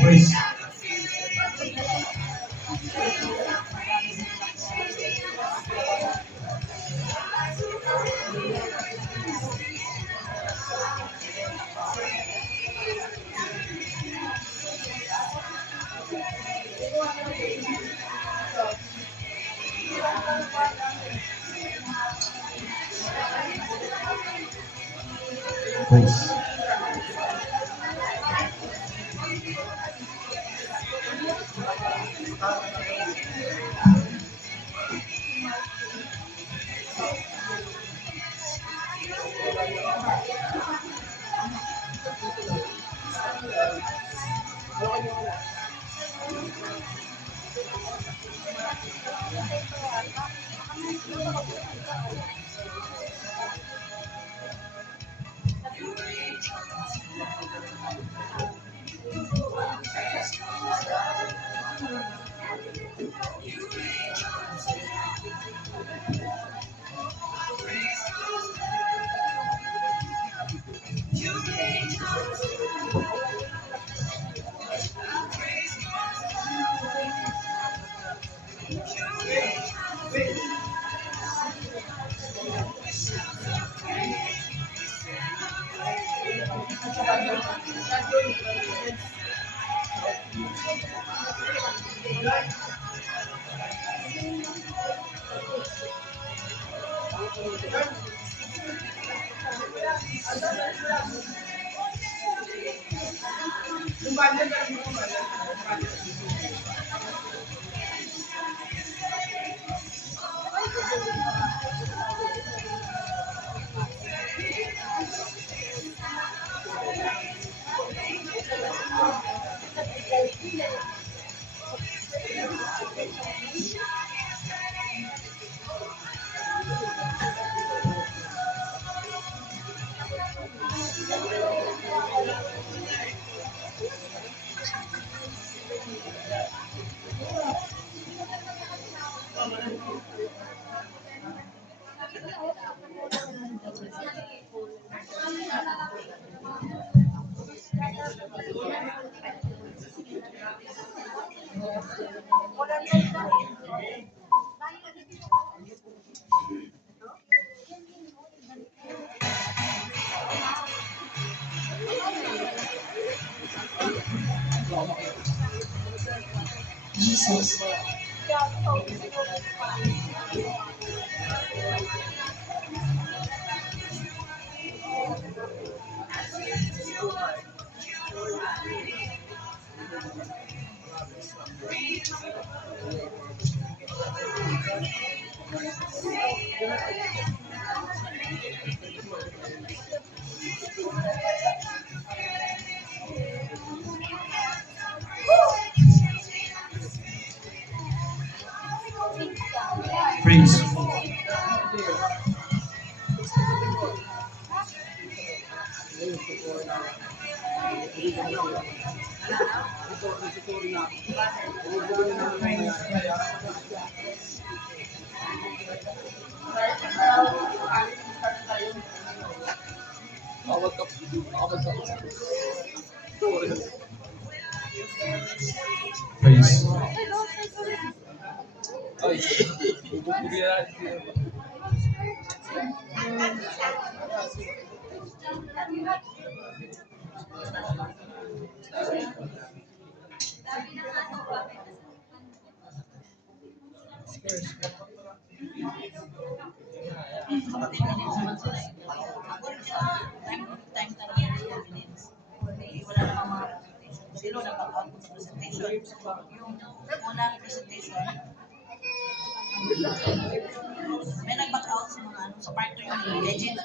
Praise. Praise. Jesus. Praise. Praise. Time talaga yung 2 minutes. Wala namang mga presentation. Sino nag-back out sa presentation? Yung unang presentation, may nag-back out sa mga ano, sa partner yung legend.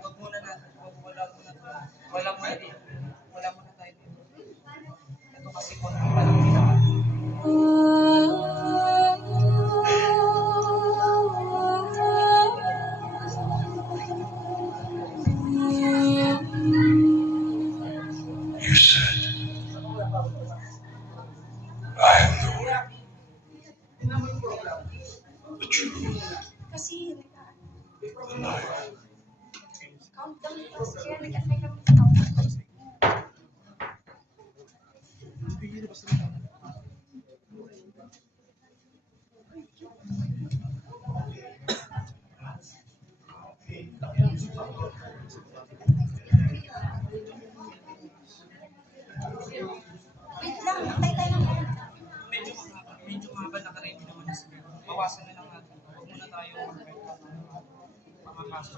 Wag muna na, wala muna dito. Wala muna tayo dito. Ito kasi kung ano pa lang ginawa. You said, I am the way, the truth, the life.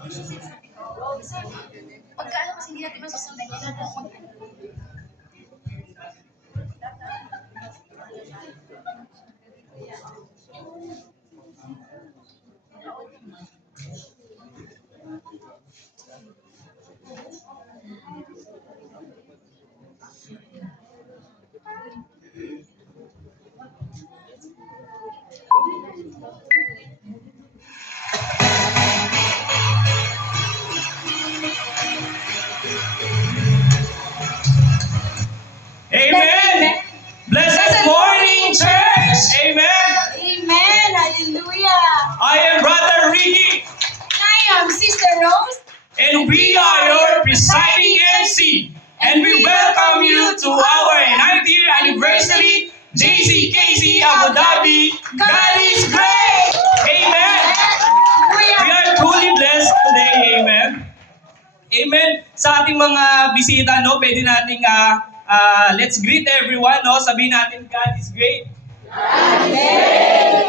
Pagka kasi hindi natin masusundan, yan ang pumunta. Amen. Blessed morning, church. Amen. Amen! Hallelujah! I am Brother Ricky, I am Sister Rose. and we are your presiding MC. And we welcome you to our 90th anniversary JCKC Abu Dhabi. God is great. Amen. We Hallelujah! are truly blessed today. Amen. Amen. Sa ating mga bisita, no, pwede nating let's greet everyone, no? Sabihin natin, God is great.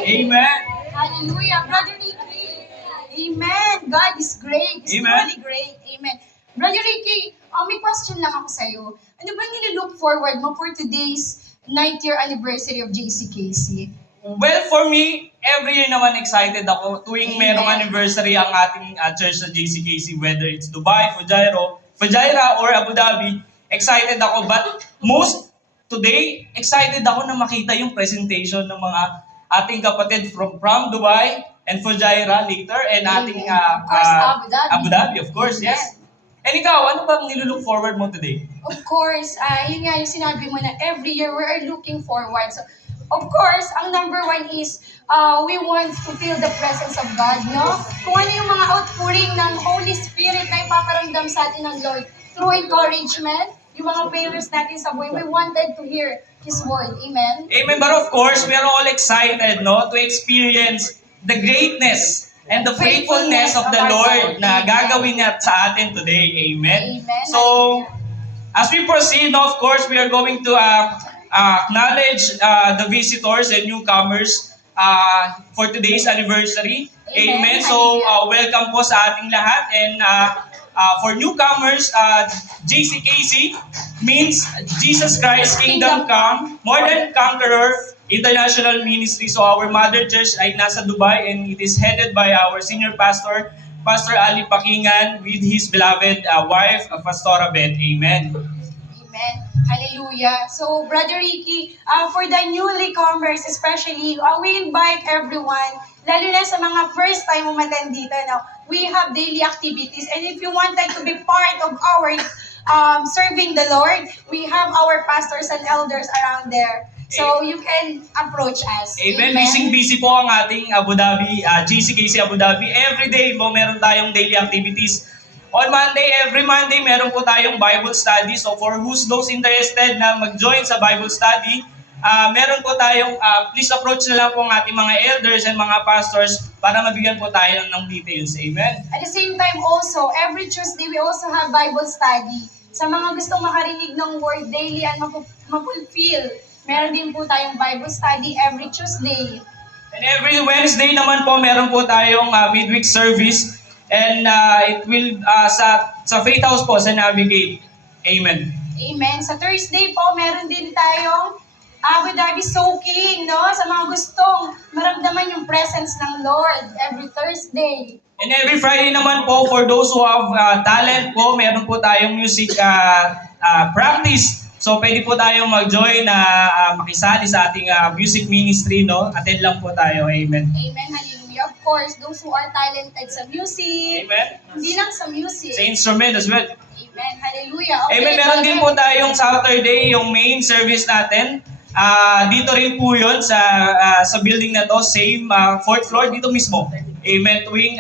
Amen. Hallelujah! Brother Ricky. Amen! God is great. He's Amen. truly great. Amen. Brother Ricky, may question lang ako sa'yo. Ano ba nililook forward mo for today's 9th year anniversary of JCKC? Well, for me, every year naman excited ako tuwing merong anniversary ang ating church sa JCKC, whether it's Dubai, Fujairah, or Abu Dhabi, excited ako. But most today, excited ako na makita yung presentation ng mga ating kapatid from Dubai and Fujairah later, and ating Of course, Abu Dhabi, of course, yes. And ikaw, ano bang nilulook forward mo today? Of course, yun nga yung sinabi mo na every year we are looking forward. So, of course, ang number one is we want to feel the presence of God, no? Kung ano yung mga outpouring ng Holy Spirit na ipaparamdam sa atin ng Lord through encouragement, yung mga prayers natin sa buhay, we wanted to hear His word. Amen? Amen. But of course, we are all excited, no, to experience the greatness and the faithfulness of the Lord na gagawin niya sa atin today. Amen. Amen. So, as we proceed, no, of course, we are going to acknowledge the visitors and newcomers for today's anniversary. Amen. Amen. So, welcome po sa ating lahat. And for newcomers, JCKC means Jesus Christ Kingdom Come, More Than Conqueror International Ministry. So our mother church ay nasa Dubai, and it is headed by our senior pastor, Pastor Ali Pakingan, with his beloved wife, Pastora Beth. Amen. Amen. Hallelujah. So, Brother Ricky, for the newly comers especially, we invite everyone, lalo na sa mga first time umattend dito, no, we have daily activities. And if you wanted to be part of our serving the Lord, we have our pastors and elders around there. So, you can approach us. Amen. Busy po ang ating Abu Dhabi, GCKC Abu Dhabi. Every day po meron tayong daily activities. On Monday, every Monday, meron po tayong Bible study. So for those interested na mag-join sa Bible study, meron po tayong, please approach na lang po ang ating mga elders and mga pastors para mabigyan po tayo ng details. Amen. At the same time also, every Tuesday we also have Bible study. Sa mga gustong makarinig ng word daily and mapulfill, meron din po tayong Bible study every Tuesday. And every Wednesday naman po, meron po tayong midweek service. And it will sa Faith House po, sa Navigate. Amen. Amen. Sa Thursday po, meron din tayong Abu Dhabi soaking, no? Sa mga gustong maramdaman yung presence ng Lord every Thursday. And every Friday naman po, for those who have talent po, meron po tayong music practice. So pwede po tayong mag-join na makisali sa ating music ministry, no? Attend lang po tayo. Amen. Amen. Hallelujah. Of course, those who are talented sa music, Amen. hindi lang sa music. Sa instrument as well. Amen. Hallelujah. Okay, Amen. Meron din po tayong Saturday, yung main service natin. Dito rin po yun sa building na to, same 4th floor, dito mismo. Amen. Tuwing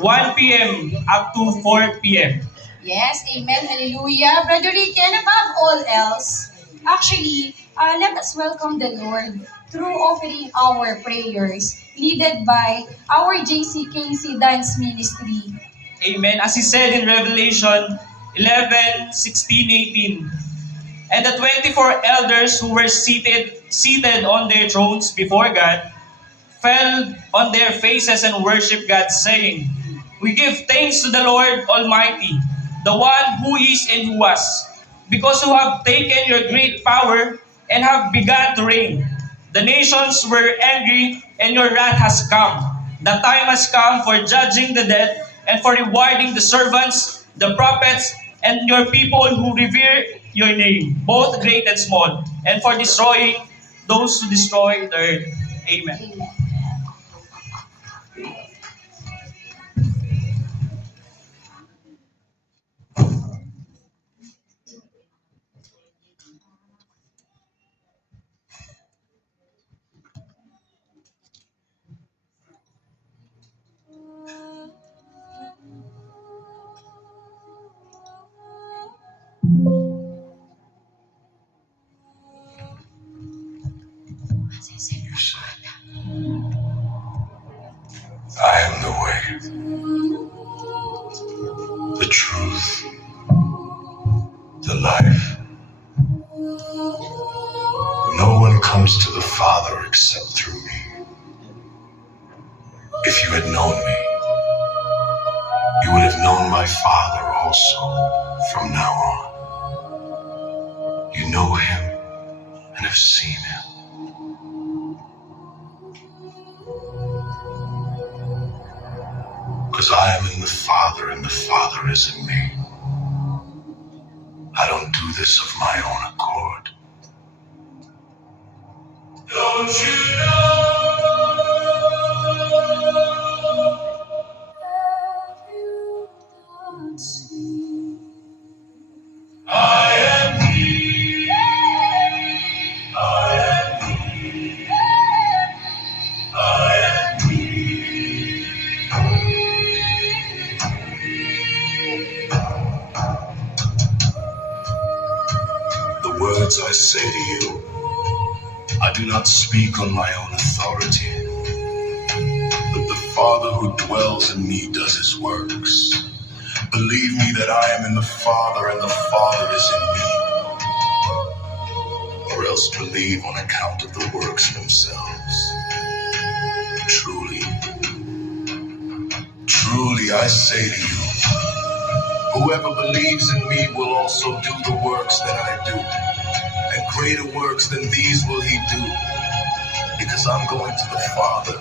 1 p.m. up to 4 p.m. Yes, amen, hallelujah. Brother Ricky, and above all else, actually, let us welcome the Lord through offering our prayers, led by our JCKC Dance Ministry. Amen. As he said in Revelation 11:16-18, and the 24 elders who were seated on their thrones before God fell on their faces and worshiped God, saying, We give thanks to the Lord Almighty, the one who is and who was, because you have taken your great power and have begun to reign. The nations were angry, and your wrath has come. The time has come for judging the dead and for rewarding the servants, the prophets, and your people who revere your name, both great and small, and for destroying those who destroy the earth. Amen. Amen. You said, I am the way, the truth, the life. No one comes to the Father except through me. If you had known me, you would have known my Father also from now on. You know him and have seen him. Because I am in the Father and the Father is in me. I don't do this of my own accord. Don't you know? I am He. I am He. I am The words I say to you, I do not speak on my own authority, but the Father who dwells in me does his works. Believe me that I am in the Father and the Father is in me, or else believe on account of the works themselves. Truly, truly I say to you, whoever believes in me will also do the works that I do, and greater works than these will he do, because I'm going to the Father.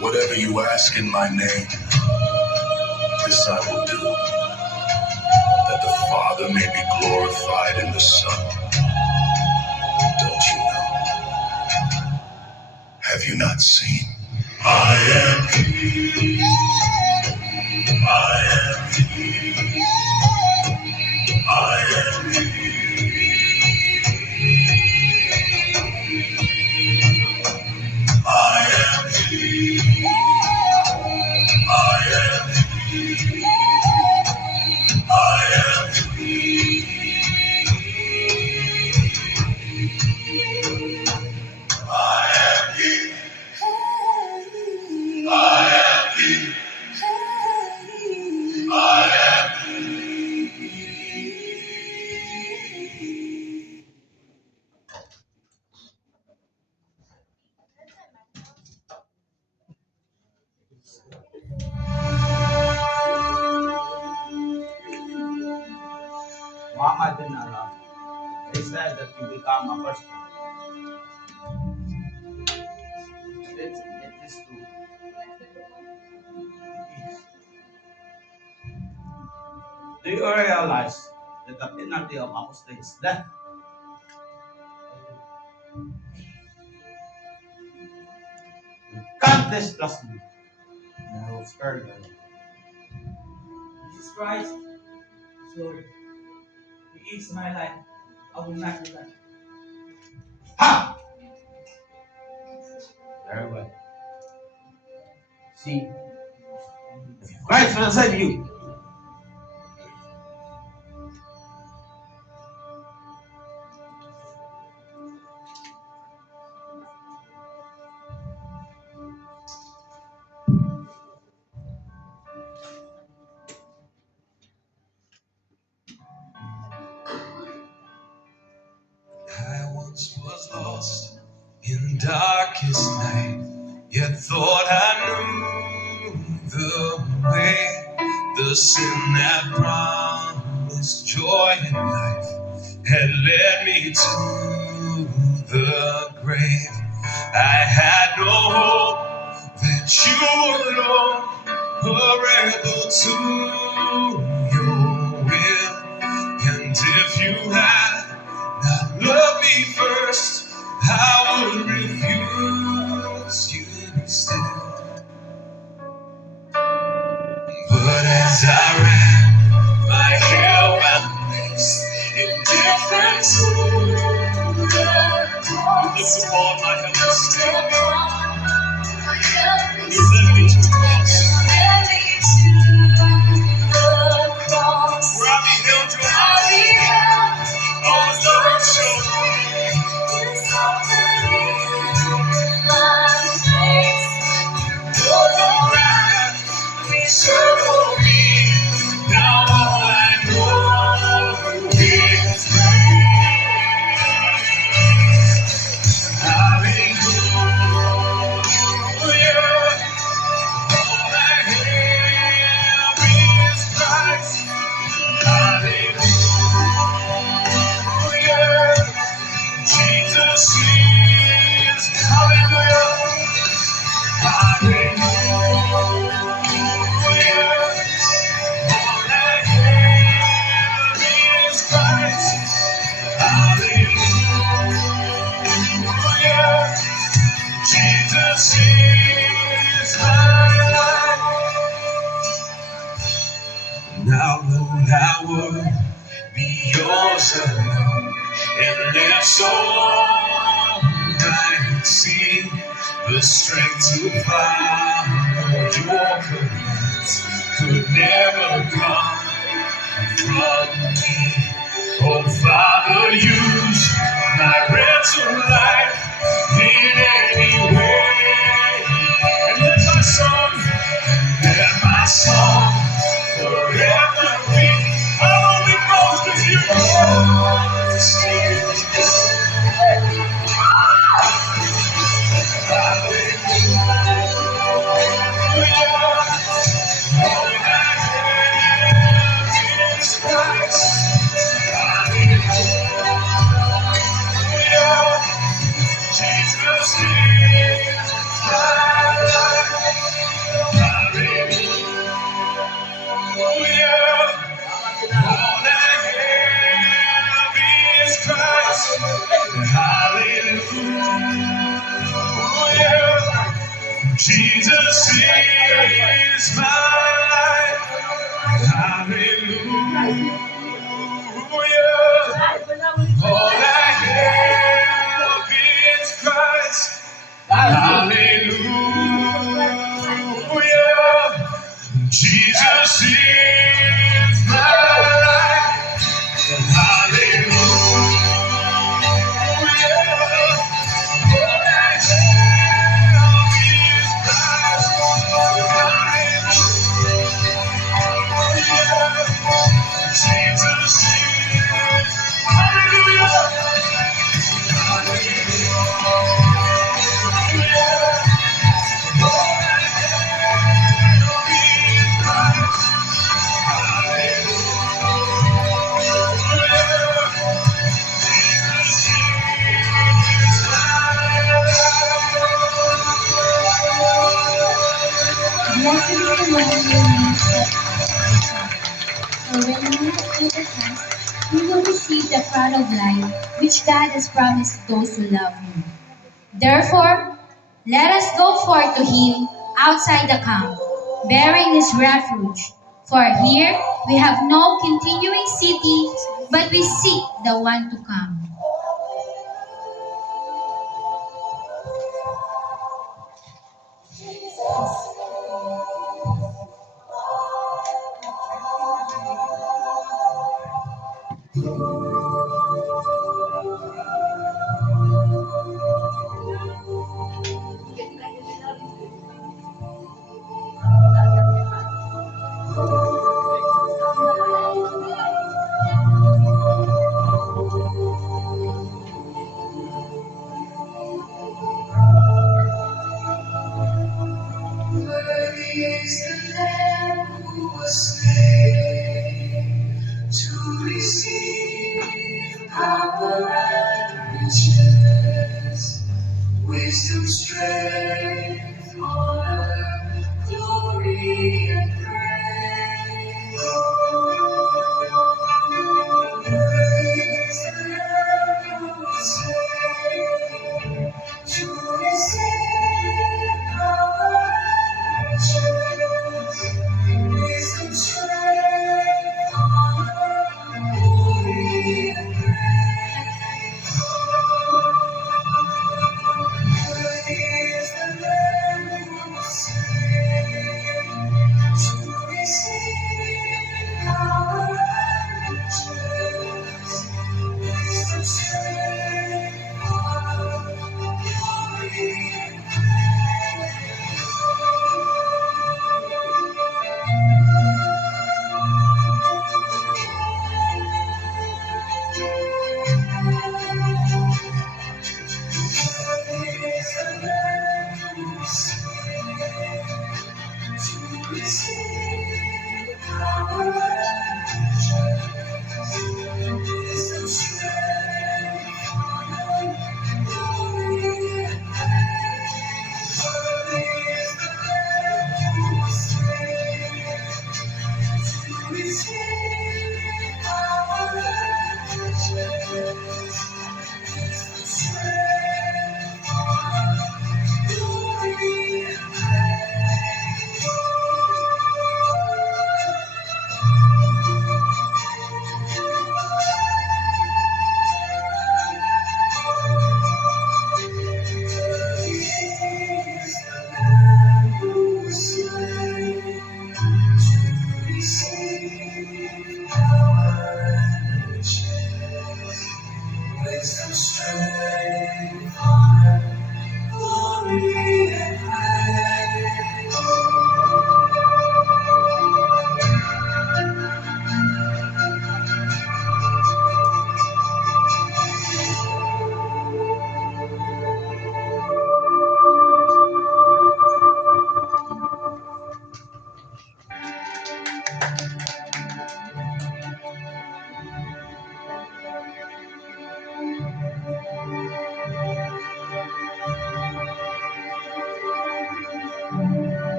Whatever you ask in my name, this I will do, that the Father may be glorified in the Son. Don't you know? Have you not seen? I am He. I am He. I am He. I am He. I am He. I am He. I am He. I am He. I am Muhammad bin Allah, they said that you become a Christian. It is true. Do you realize that the penalty of apostasy is death? You can't distrust me. I will spare you. Jesus Christ is Lord. He is my life. I will not do that. Ha! Very well. See, if Christ will save you, I once was lost in darkest night, yet thought I knew the the sin that promised joy and life had led me to the grave. I had no hope that you would know a rebel to your will. And if you had not loved me first, I would refuse you still. But as I ran my hell-bound race, indifferent to the cost, looked upon my helpless state, you led me to the cross, where I beheld your eyes on the third shoulder. For the wrath reserved for me, now all I know is grace. Hallelujah. All I have is Christ. Hallelujah. Jesus is. Hallelujah. Hallelujah. All I have is Christ. Hallelujah. Jesus is my life. Now, Lord, I would be yours alone and live so long I could see the strength to follow your commands could never come from me. Oh, Father, use my ransom life in any way. And let my song forever be. I only boast 'cause you all I have is Christ. Hallelujah. Jesus is my life. Hallelujah. All I have is Christ. Hallelujah. Jesus is my life. Hallelujah. All I have is Christ. Hallelujah. Jesus is my life. Hallelujah. All I have is Christ. Hallelujah. Jesus is. Hallelujah. Blessed is the one who believes that for when you receive the test, you will receive the crown of life which God has promised those who love Him. Therefore, let us go forth to Him outside the camp, bearing His refuge. For here we have no continuing city, but we seek the one to come. Worthy is the Lamb who was slain. power and riches, wisdom, strength, honor, glory, and praise. Worthy is the Lamb who was slain to receive power and riches, wisdom, strength, honor, glory, and praise. Worthy is the Lamb who was slain to receive power and riches, wisdom, strength, honor, glory, and praise. Is the Lamb who was slain to receive power and riches, wisdom, strength, honor, glory, and praise. Worthy is the Lamb who was slain to receive power and riches, wisdom, strength, honor, glory, and praise. The Lamb who was slain to receive power and riches, wisdom, strength, honor, glory, and praise.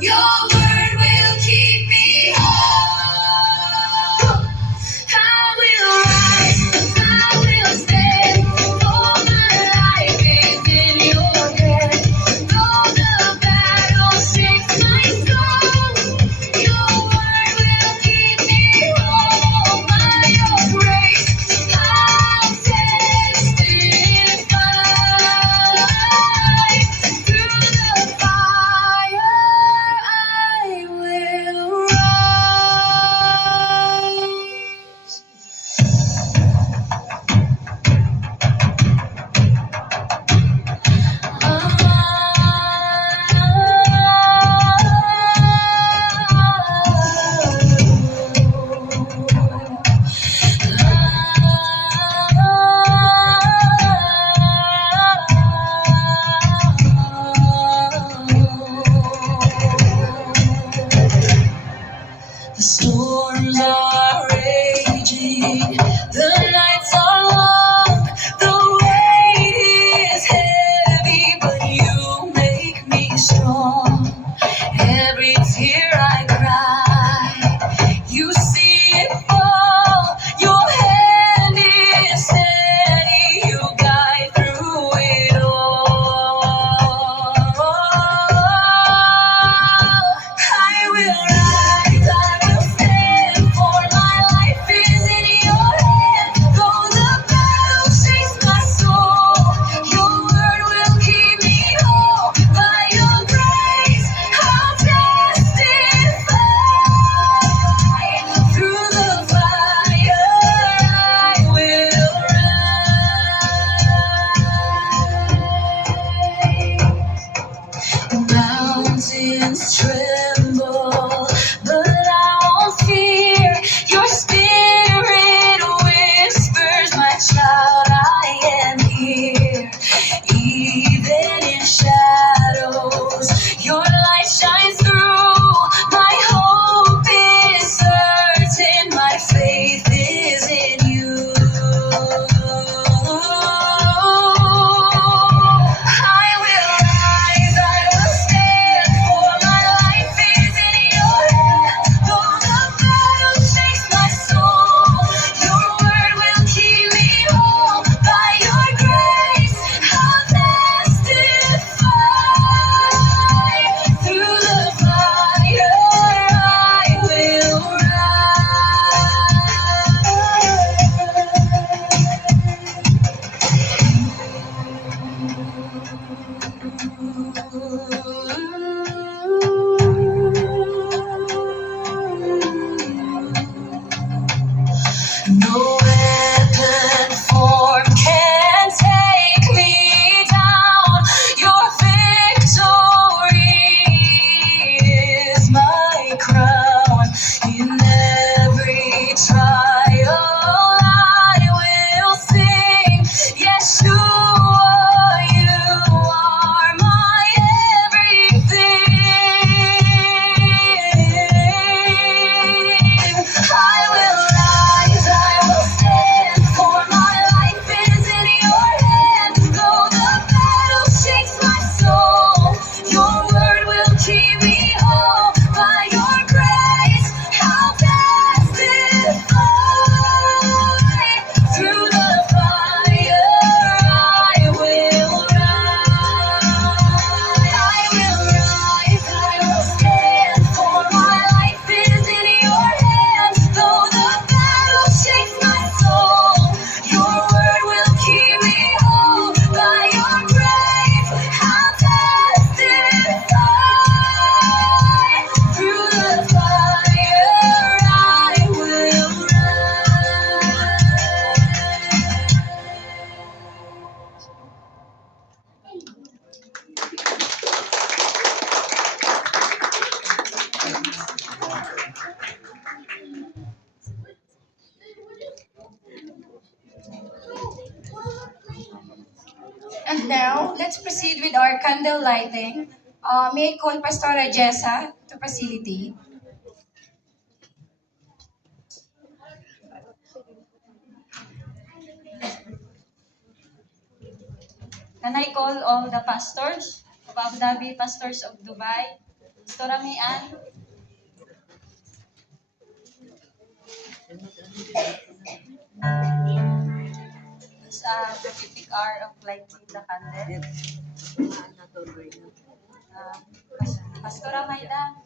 Your word will keep me whole. I will rise, I will stand, for my life is in your hands. Though the battle shakes my soul, your word will keep me whole. By your grace, I'll testify. Through the fire, I will rise. The storms are raging, the nights are long, the weight is heavy, but you make me strong. Every tear I cry, you see it fall. Your hand is steady, you guide through it all. I will rise, I will stand, for my life is in your hand. Though the battle shakes my soul, your word will keep me whole. By your grace, I'll testify. Through the fire, I will rise. Mountains tremble, but I won't fear. Your spirit whispers, my child, I am here. Even in shadows, your light shines through. My hope is certain, my faith is in you. I will rise, I will stand, for my life is in your hand. Though the battle shakes my soul, your word will keep me whole. By your grace, I'll testify. Through the fire, I will rise. No weapon formed can take me down. Your victory is my crown. In every trial, I will sing. Yeshua, you are my everything. I will rise, I will stand, for my life is in your hand. Though the battle shakes my soul, your word will keep me whole. By your grace, I'll testify. Through the fire, I will rise. I will rise, I will stand, for my life is in your hand. Though the battle shakes my soul, your word will keep me whole. By your grace, I'll testify. Through the fire, I will And now, let's proceed with our candle lighting. May I call Pastora Jessa to facilitate. Can I call all the pastors of Abu Dhabi, pastors of Dubai, Pastora Mian. Sa prophetic hour of lighting the candle. Pastora Maida.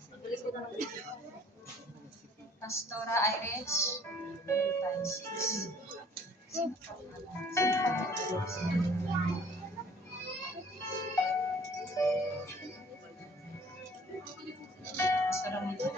Pastora Iris. 5, 6. Pastora Maida.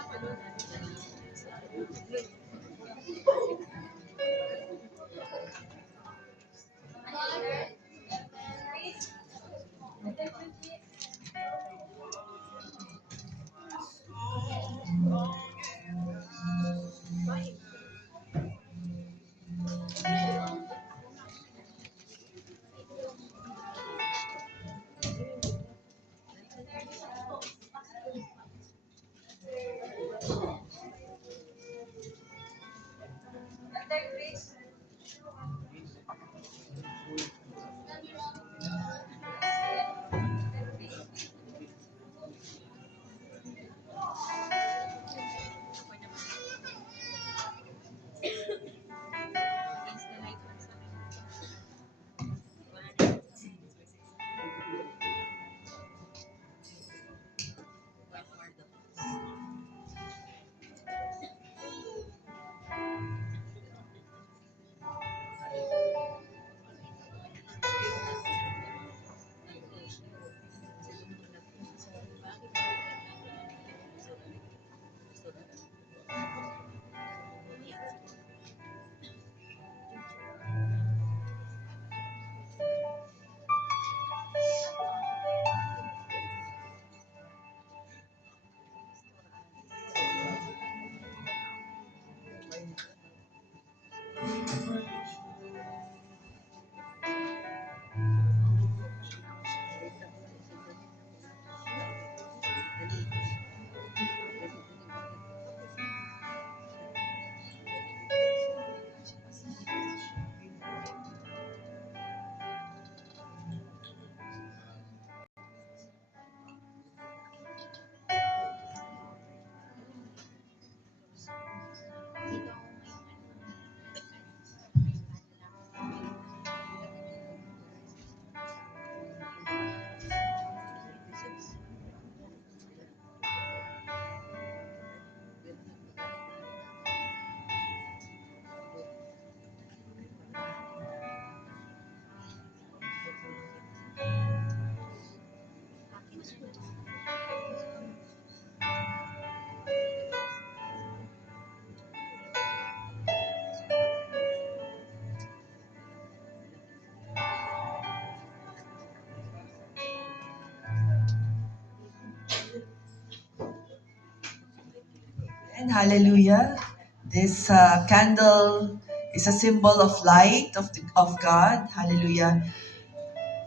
Elder Grace. And hallelujah. This candle is a symbol of light of God. Hallelujah.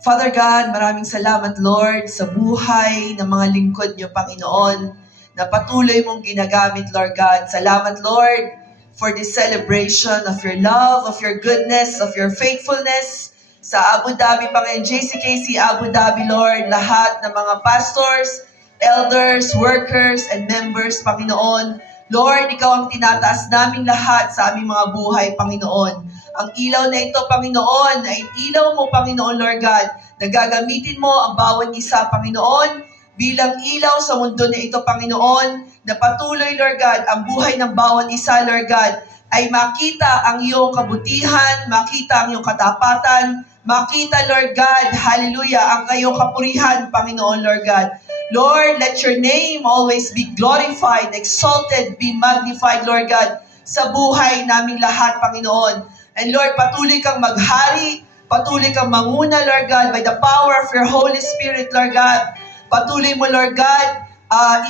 Father God, maraming salamat Lord sa buhay ng mga lingkod niyo, Panginoon, na patuloy mong ginagamit, Lord God. Salamat Lord for this celebration of your love, of your goodness, of your faithfulness sa Abu Dhabi, Panginoon, JCKC Abu Dhabi, Lord, lahat ng mga pastors, elders, workers, and members, Panginoon. Lord, Ikaw ang tinataas namin lahat sa aming mga buhay, Panginoon. Ang ilaw na ito, Panginoon, ay ilaw mo, Panginoon, Lord God, na gagamitin mo ang bawat isa, Panginoon, bilang ilaw sa mundo na ito, Panginoon, na patuloy, Lord God, ang buhay ng bawat isa, Lord God, ay makita ang iyong kabutihan, makita ang iyong katapatan, makita, Lord God, hallelujah, ang iyong kapurihan, Panginoon, Lord God. Lord, let your name always be glorified, exalted, be magnified, Lord God, sa buhay naming lahat, Panginoon. And Lord, patuloy kang maghari, patuloy kang manguna, Lord God, by the power of your Holy Spirit, Lord God. Patuloy mo, Lord God,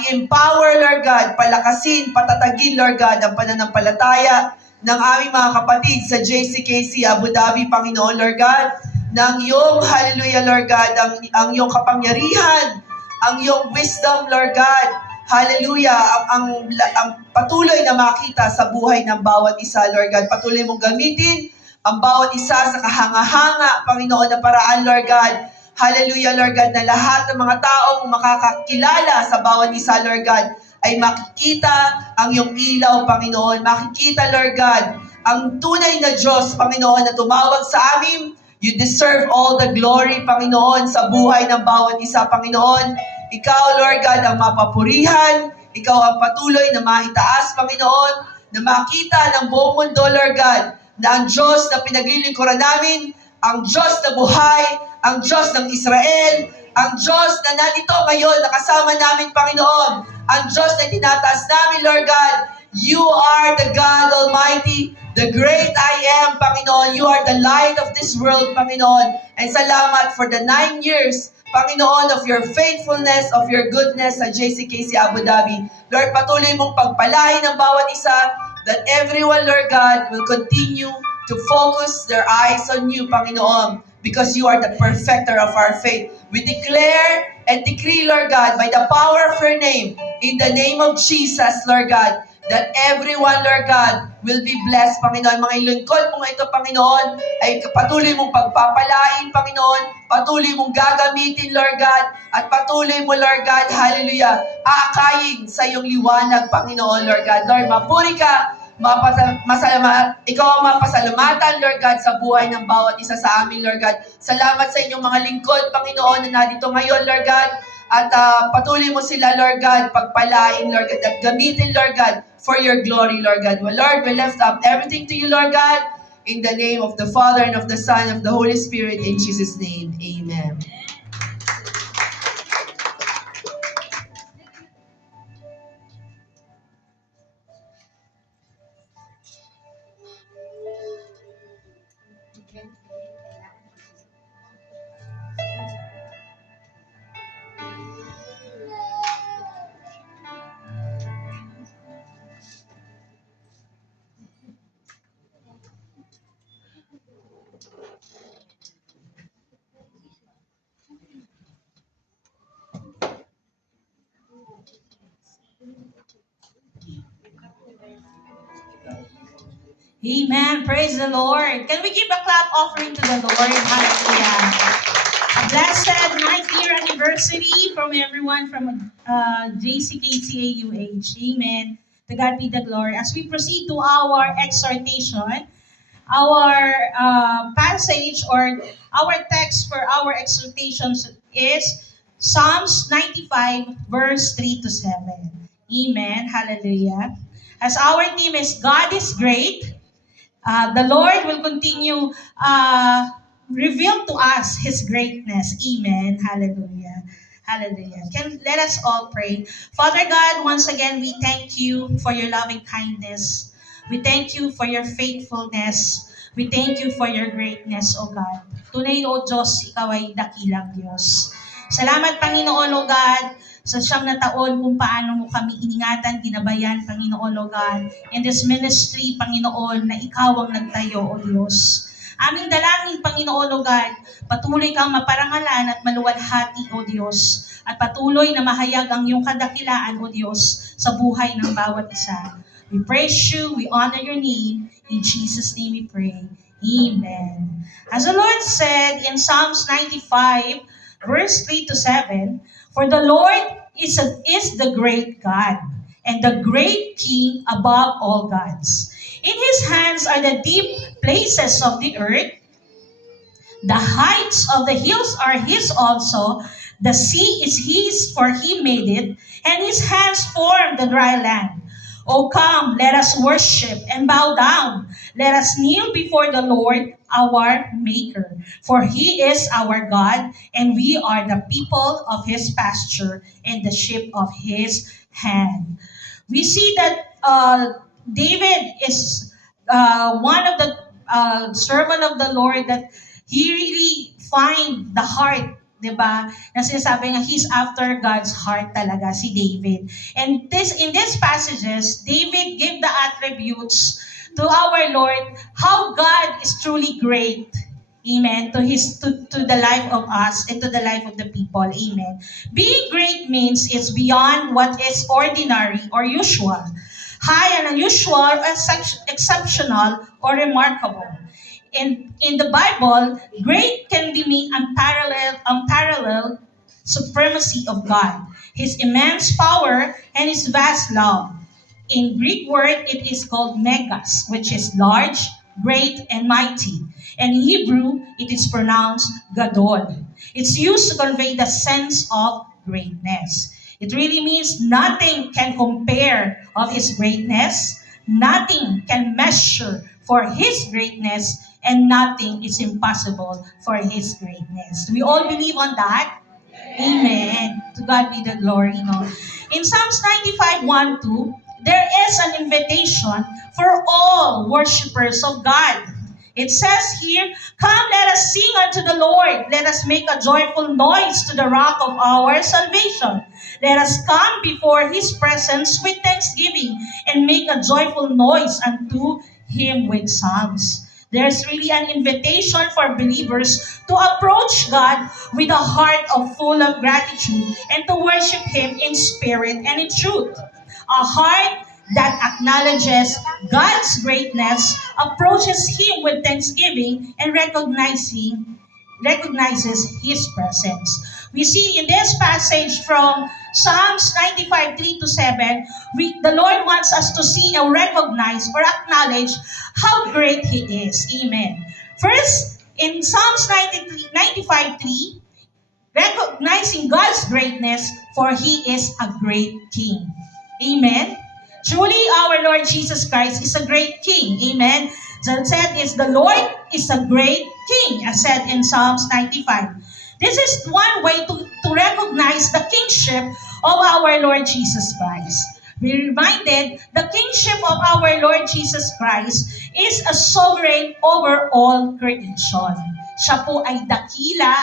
i-empower, Lord God, palakasin, patatagin, Lord God, ang pananampalataya ng aming mga kapatid sa JCKC Abu Dhabi, Panginoon, Lord God, ng iyong, hallelujah, Lord God, ang iyong kapangyarihan, ang iyong wisdom, Lord God, hallelujah, ang patuloy na makita sa buhay ng bawat isa, Lord God. Patuloy mong gamitin ang bawat isa sa kahanga-hanga, Panginoon, na paraan, Lord God. Hallelujah, Lord God, na lahat ng mga taong makakakilala sa bawat isa, Lord God, ay makikita ang iyong ilaw, Panginoon. Makikita, Lord God, ang tunay na Diyos, Panginoon, na tumawag sa amin. You deserve all the glory, Panginoon, sa buhay ng bawat isa, Panginoon. Ikaw, Lord God, ang mapapurihan. Ikaw ang patuloy na maitaas, Panginoon, na makita ng buong mundo, Lord God, na ang Diyos na pinaglilingkuran namin, ang Diyos na buhay, ang Diyos ng Israel, ang Diyos na nandito ngayon, nakasama namin, Panginoon, ang Diyos na tinataas namin, Lord God. You are the God Almighty, the great I am, Panginoon. You are the light of this world, Panginoon. And salamat for the 9 years, Panginoon, of your faithfulness, of your goodness sa JCKC Abu Dhabi. Lord, patuloy mong pagpalain ng bawat isa, that everyone, Lord God, will continue to focus their eyes on you, Panginoon, because you are the perfecter of our faith. We declare and decree, Lord God, by the power of your name, in the name of Jesus, Lord God, that everyone, Lord God, will be blessed, Panginoon. Mga lingkod mong ito, Panginoon, ay patuloy mong pagpapalain, Panginoon, patuloy mong gagamitin, Lord God, at patuloy mo, Lord God, hallelujah, aakayin sa iyong liwanag, Panginoon, Lord God. Lord, mapuri ka, ikaw ang mapasalamatan, Lord God, sa buhay ng bawat isa sa amin, Lord God. Salamat sa inyong mga lingkod, Panginoon, na nandito ngayon, Lord God. At patuloy mo sila, Lord God, pagpalain, Lord God, at gamitin, Lord God, for your glory, Lord God. Well, Lord, we lift up everything to you, Lord God, in the name of the Father, and of the Son, and of the Holy Spirit, in Jesus' name. Amen. Amen. Praise the Lord. Can we give a clap offering to the Lord? Hallelujah. A blessed 9th year anniversary from everyone from JCKCAUH. Amen. To God be the glory. As we proceed to our exhortation, our passage or our text for our exhortations is Psalms 95 verse 3 to 7. Amen. Hallelujah. As our theme is God is great, the Lord will continue reveal to us His greatness. Amen. Hallelujah. Hallelujah. Let us all pray. Father God, once again, we thank you for your loving kindness. We thank you for your faithfulness. We thank you for your greatness, O God. Tunay, O Diyos, ikaw ay dakilang Diyos. Salamat, Panginoon, O God, sa 9 na taon kung paano mo kami iningatan, ginabayan, Panginoon, O God, in this ministry, Panginoon, na ikaw ang nagtayo, O Diyos. Aming dalangin, Panginoon, O God, patuloy kang maparangalan at maluwalhati, O Diyos, at patuloy na mahayag ang iyong kadakilaan, O Diyos, sa buhay ng bawat isa. We praise you, we honor your name, in Jesus' name we pray. Amen. As the Lord said in Psalms 95, verse 3 to 7, for the Lord is the great God, and the great King above all gods. In His hands are the deep places of the earth. The heights of the hills are His also. The sea is His, for He made it, and His hands formed the dry land. O come, let us worship and bow down. Let us kneel before the Lord, our Maker. For He is our God, and we are the people of His pasture and the sheep of His hand. We see that David is one of the servant of the Lord that he really find the heart, diba? Na sinasabi nga, he's after God's heart talaga, si David. And in these passages, David gave the attributes to our Lord, how God is truly great. Amen. To the life of us and to the life of the people. Amen. Being great means it's beyond what is ordinary or usual. High and unusual, exceptional, or remarkable. in the Bible, great can be mean unparalleled supremacy of God, His immense power, and His vast love. In Greek word, it is called megas, which is large, great, and mighty. And in Hebrew, it is pronounced gadol. It's used to convey the sense of greatness. It really means nothing can compare of His greatness, nothing can measure for His greatness, and nothing is impossible for His greatness. Do we all believe on that? Amen. To God be the glory. No? In Psalms 95, 1, 2, there is an invitation for all worshipers of God. It says here, "Come, let us sing unto the Lord. Let us make a joyful noise to the rock of our salvation. Let us come before His presence with thanksgiving and make a joyful noise unto Him with psalms." There's really an invitation for believers to approach God with a heart full of gratitude and to worship Him in spirit and in truth. A heart that acknowledges God's greatness, approaches Him with thanksgiving, and recognizes His presence. We see in this passage from Psalms 95, 3 to 7, the Lord wants us to see and recognize or acknowledge how great He is. Amen. First, in Psalms 95, 3, recognizing God's greatness, for He is a great King. Amen. Truly, our Lord Jesus Christ is a great King. Amen. So it said is the Lord is a great King, as said in Psalms 95. This is one way to recognize the kingship of our Lord Jesus Christ. Be reminded, the kingship of our Lord Jesus Christ is a sovereign over all creation. Siya po ay dakila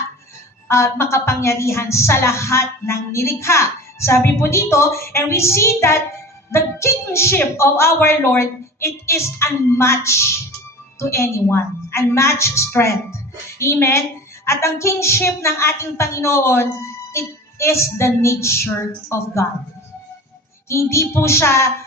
at makapangyarihan sa lahat ng nilikha. Sabi po dito, and we see that the kingship of our Lord, it is unmatched to anyone. Unmatched strength. Amen? At ang kingship ng ating Panginoon, it is the nature of God. Hindi po siya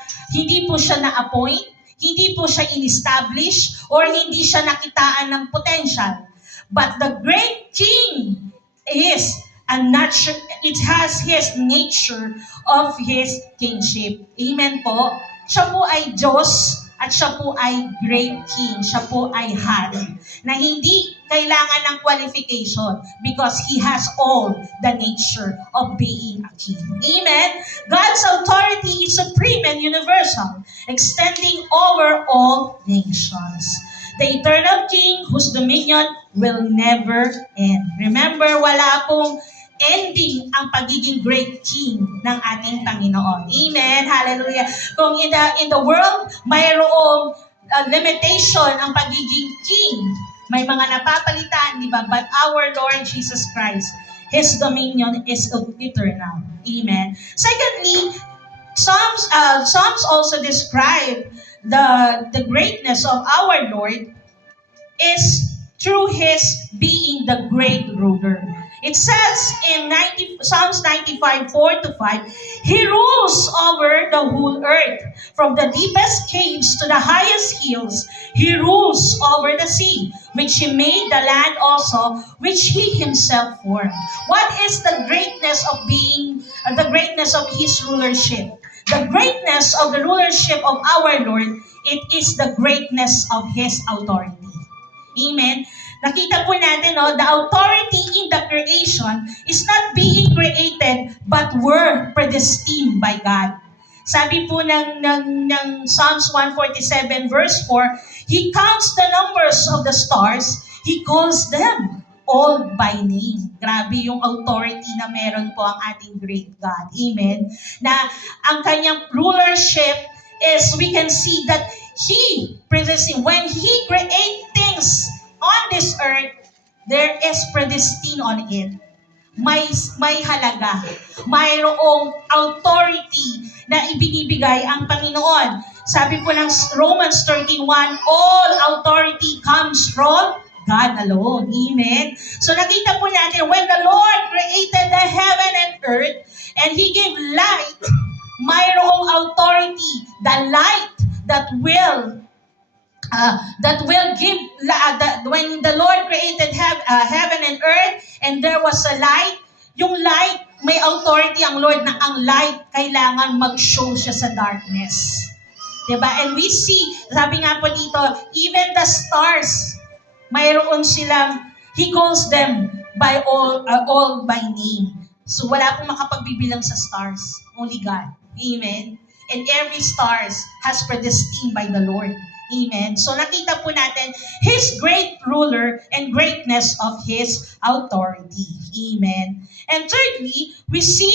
na-appoint, hindi po siya in-establish, or hindi siya nakitaan ng potential. But the great King is it has His nature of His kingship. Amen po. Siya po ay Diyos at siya po ay great King. Siya po ay hari na hindi kailangan ng qualification because He has all the nature of being a king. Amen? God's authority is supreme and universal, extending over all nations. The eternal King whose dominion will never end. Remember, wala pong ending ang pagiging great King ng ating Panginoon. Amen. Hallelujah. Kung in the world, mayroong limitation ang pagiging King. May mga napapalitan, di ba? But our Lord Jesus Christ, His dominion is eternal. Amen. Secondly, Psalms also describe the greatness of our Lord is through His being the great ruler. It says in Psalms 95, 4 to 5, He rules over the whole earth. From the deepest caves to the highest hills, He rules over the sea, which He made the land also, which He Himself formed. What is the greatness of His rulership? The greatness of the rulership of our Lord, it is the greatness of His authority. Amen. Nakita po natin, the authority in the creation is not being created but were predestined by God. Sabi po ng Psalms 147 verse 4, He counts the numbers of the stars, He calls them all by name. Grabe yung authority na meron po ang ating great God. Amen. Na ang kanyang rulership is, we can see that He predestined. When He create things on this earth, there is predestined on it. May halaga. Mayroong authority na ibinibigay ang Panginoon. Sabi po ng Romans 13:1, all authority comes from God alone. Amen? So nakita po natin, when the Lord created the heaven and earth, and He gave light, mayroong authority, the light that will that will give, when the Lord created heaven and earth, and there was a light, yung light, may authority ang Lord na ang light kailangan mag-show siya sa darkness. Diba? And we see, sabi nga po dito, even the stars, mayroon silang, He calls them by all by name. So wala pong makapagbibilang sa stars, only God. Amen? And every stars has predestined by the Lord. Amen. So nakita po natin His great ruler and greatness of His authority. Amen. And thirdly, we see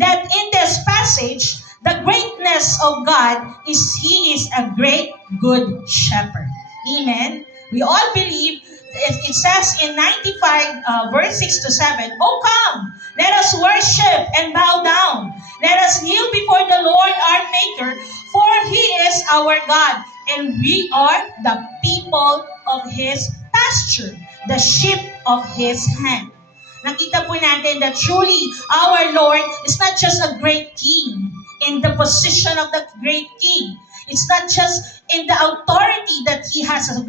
that in this passage, the greatness of God is He is a great good shepherd. Amen. We all believe, it says in 95 verse 6 to 7, "Oh come, let us worship and bow down. Let us kneel before the Lord our Maker, for He is our God, and we are the people of His pasture, the sheep of His hand." Nakita po natin that truly our Lord is not just a great king in the position of the great king. It's not just in the authority that He has His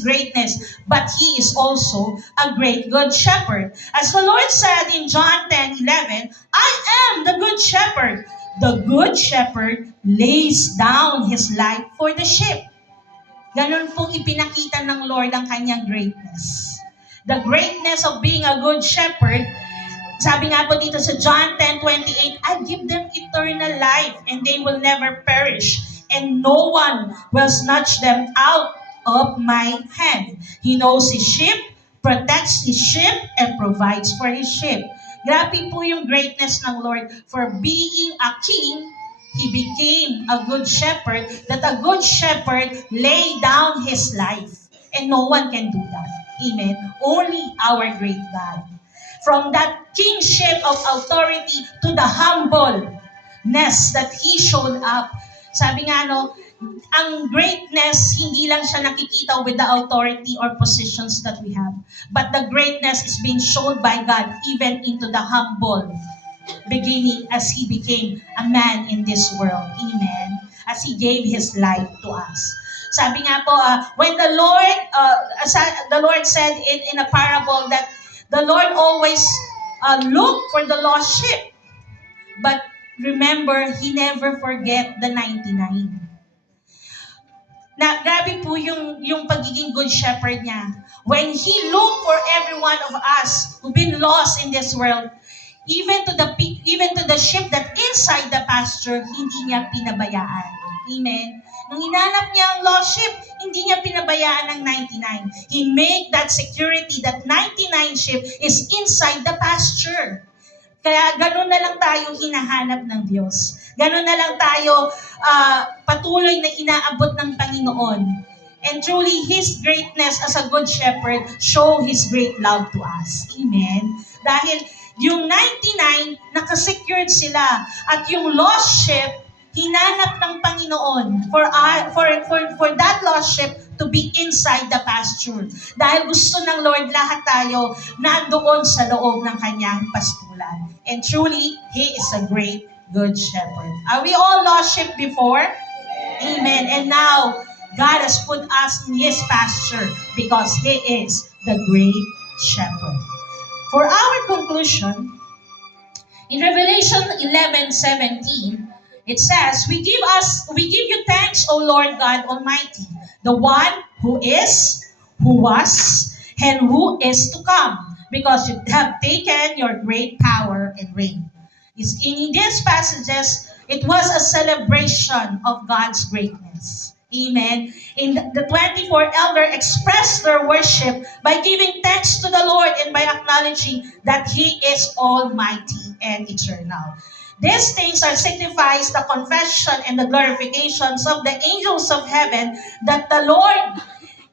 greatness, but He is also a great good shepherd. As the Lord said in John 10:11, "I am the good shepherd. The good shepherd lays down his life for the sheep." Ganon pong ipinakita ng Lord ang kanyang greatness. The greatness of being a good shepherd, sabi nga po dito sa John 10:28, "I give them eternal life, and they will never perish, and no one will snatch them out of my hand. He knows His sheep, protects His sheep, and provides for His sheep." Grabe po yung greatness ng Lord. For being a king, He became a good shepherd, that a good shepherd lay down His life. And no one can do that. Amen. Only our great God. From that kingship of authority to the humbleness that He showed up. Sabi nga ang greatness, hindi lang siya nakikita with the authority or positions that we have. But the greatness is being shown by God even into the humble beginning as He became a man in this world. Amen. As He gave His life to us. Sabi nga po, when the Lord said in a parable that the Lord always look for the lost sheep. But remember, He never forget the 99. Na grabe po yung pagiging good shepherd niya. When He looked for every one of us who've been lost in this world, even to the sheep that inside the pasture, hindi niya pinabayaan. Amen. Nung hinanap niya ang lost sheep, hindi niya pinabayaan ng 99. He made that security that 99 sheep is inside the pasture. Kaya ganun na lang tayo hinahanap ng Diyos. Ganun na lang tayo patuloy na inaabot ng Panginoon. And truly, His greatness as a good shepherd show His great love to us. Amen? Dahil yung 99, nakasecured sila. At yung lost sheep, hinanap ng Panginoon for that lost sheep to be inside the pasture. Dahil gusto ng Lord lahat tayo nandoon sa loob ng kanyang pastulan. And truly, He is a great good shepherd. Are we all lost sheep before? Amen. And now, God has put us in His pasture because He is the great shepherd. For our conclusion, in Revelation 11:17, it says, we give you thanks, O Lord God Almighty, the one who is, who was, and who is to come, because you have taken your great power and reign. In these passages, it was a celebration of God's greatness. Amen. In the 24 elders expressed their worship by giving thanks to the Lord and by acknowledging that He is almighty and eternal. These things are signifies the confession and the glorifications of the angels of heaven that the Lord,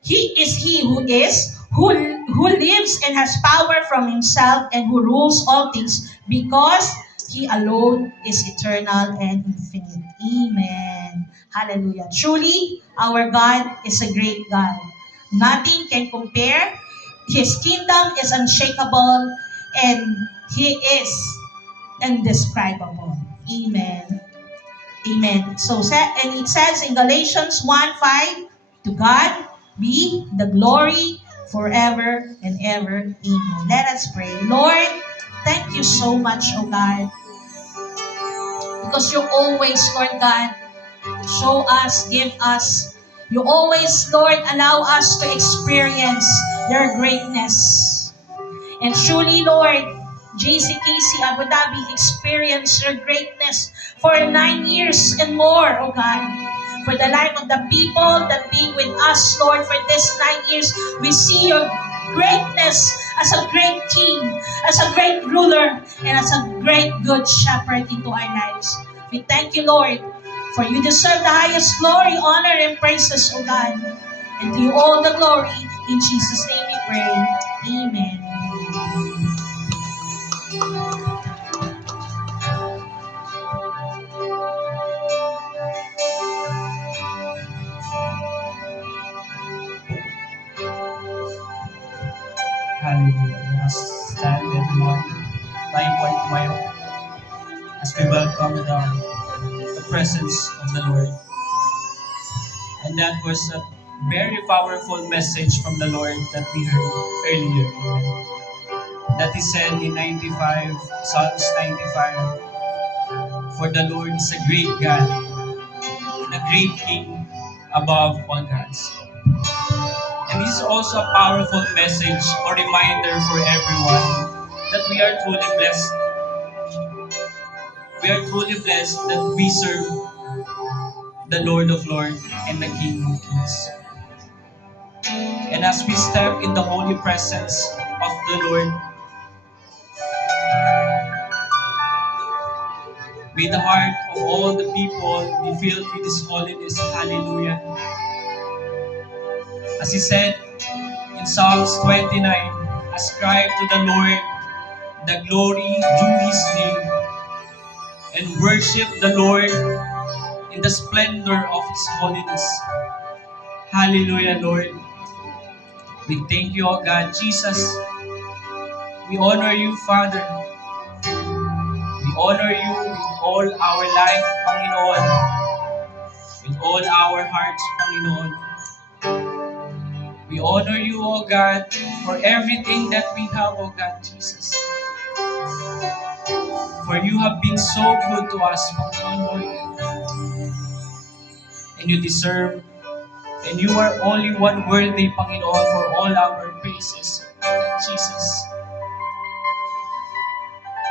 He is He who is, who lives and has power from Himself and who rules all things because He alone is eternal and infinite. Amen. Hallelujah. Truly, our God is a great God. Nothing can compare. His kingdom is unshakable and He is indescribable. Amen. Amen. So, and it says in Galatians 1:5 To God be the glory forever and ever. Amen. Let us pray. Lord, thank you so much, oh God, because you always, Lord God, show us, give us. You always, Lord, allow us to experience your greatness. And truly, Lord, JCKC Abu Dhabi experienced your greatness for 9 years and more, oh God. For the life of the people that being with us, Lord, for this 9 years, we see your greatness as a great king, as a great ruler, and as a great good shepherd into our lives. We thank you, Lord, for you deserve the highest glory, honor, and praises, O God. And to you all the glory. In Jesus' name we pray. Amen. Hallelujah. We must stand everyone. Tayo po ay tumayo as we welcome the presence of the Lord. And that was a very powerful message from the Lord that we heard earlier. That is said in 95, Psalms 95, for the Lord is a great God and a great King above all gods. And this is also a powerful message or reminder for everyone that we are truly blessed. We are truly blessed that we serve the Lord of Lords and the King of Kings. And as we step in the holy presence of the Lord, may the heart of all the people be filled with His holiness. Hallelujah. As He said in Psalms 29, ascribe to the Lord the glory due His name, and worship the Lord in the splendor of His holiness. Hallelujah, Lord. We thank you, O God, Jesus. We honor you, Father. We honor you with all our life, Panginoon. With all our hearts, Panginoon. We honor you, O God, for everything that we have, O God, Jesus. For you have been so good to us, Panginoon, Lord. And you deserve, and you are only one worthy, Panginoon, for all our praises, Jesus.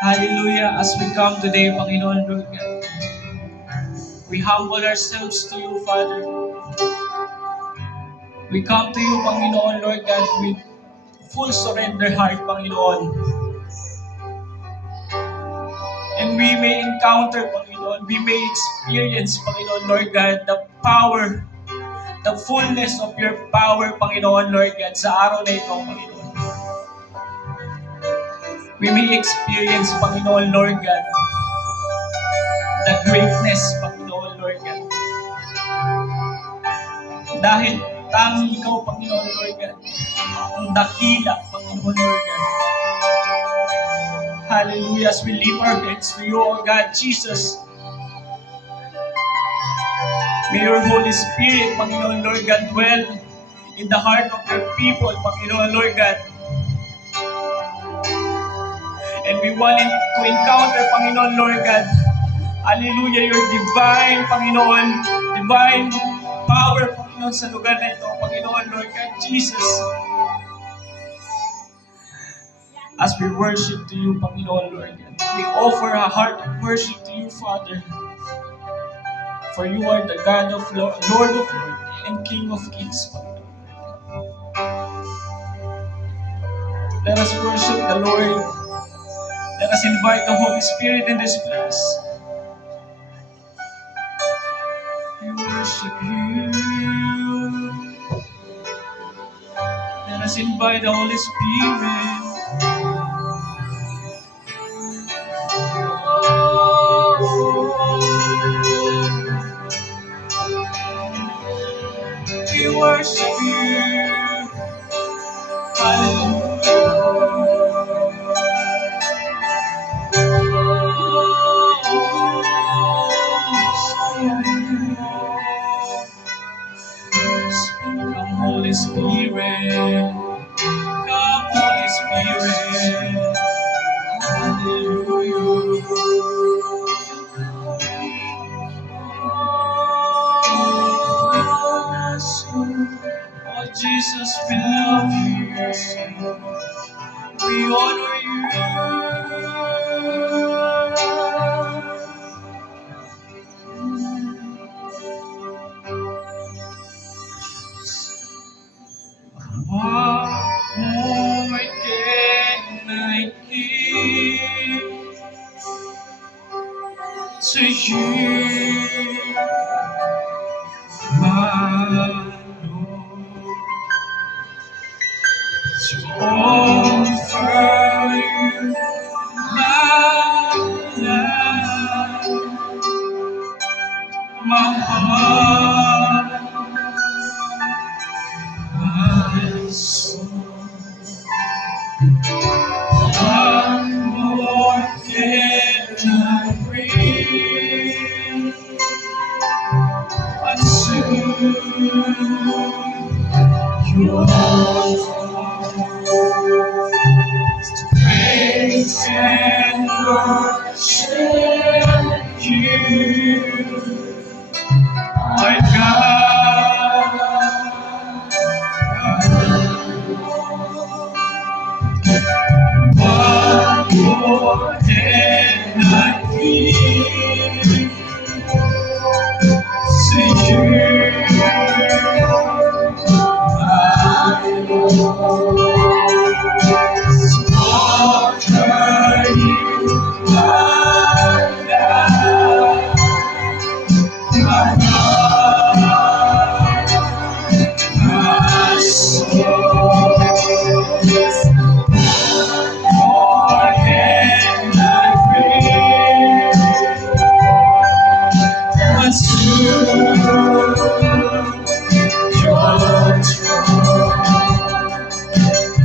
Hallelujah. As we come today, Panginoon, Lord God, we humble ourselves to you, Father. We come to you, Panginoon, Lord God, with full surrender heart, Panginoon. And we may encounter, Panginoon, we may experience, Panginoon, Lord God, the power, the fullness of your power, Panginoon, Lord God, sa araw na ito, Panginoon. We may experience, Panginoon, Lord God, the greatness, Panginoon, Lord God. Dahil tanging ikaw, Panginoon, Lord God, ang dakila, Panginoon, Lord God. Hallelujah. As we lift our heads to you, O God, Jesus. May your Holy Spirit, Panginoon, Lord God, dwell in the heart of your people, Panginoon, Lord God. And we want to encounter, Panginoon, Lord God, hallelujah, your divine, Panginoon, divine power, Panginoon, sa lugar na ito, Panginoon, Lord God, Jesus. As we worship to you, Panginoon, Lord God, we offer a heart of worship to you, Father. For you are the God of Lord of Lords and King of Kings, Panginoon. Let us worship the Lord. Let us invite the Holy Spirit in this place. We worship you. Let us invite the Holy Spirit. We worship you. Hallelujah. to you, my Lord, to offer you my life, my heart, my soul. What more can I bring unto your throne? To praise and worship you, my God. What more can I give to you, my Lord? To offer you my life, my heart, my soul. More can I bring unto your throne?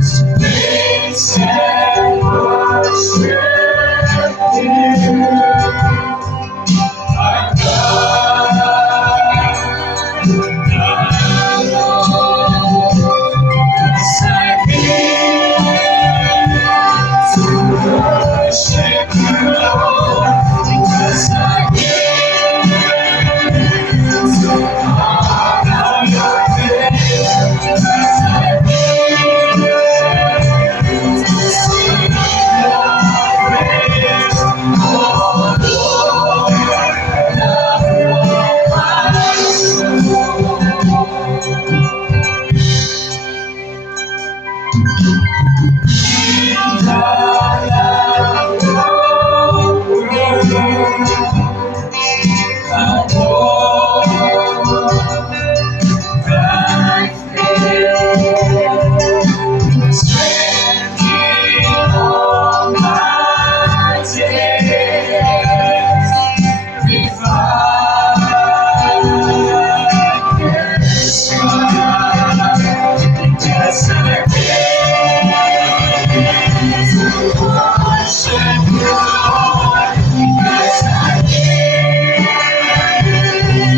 To praise and worship you, my God, my Lord. Yes, I came to worship you, Lord, because I came to honor your face, because I came to sing your praise, oh Lord, lover of my Yes, I worship you, Lord, because I came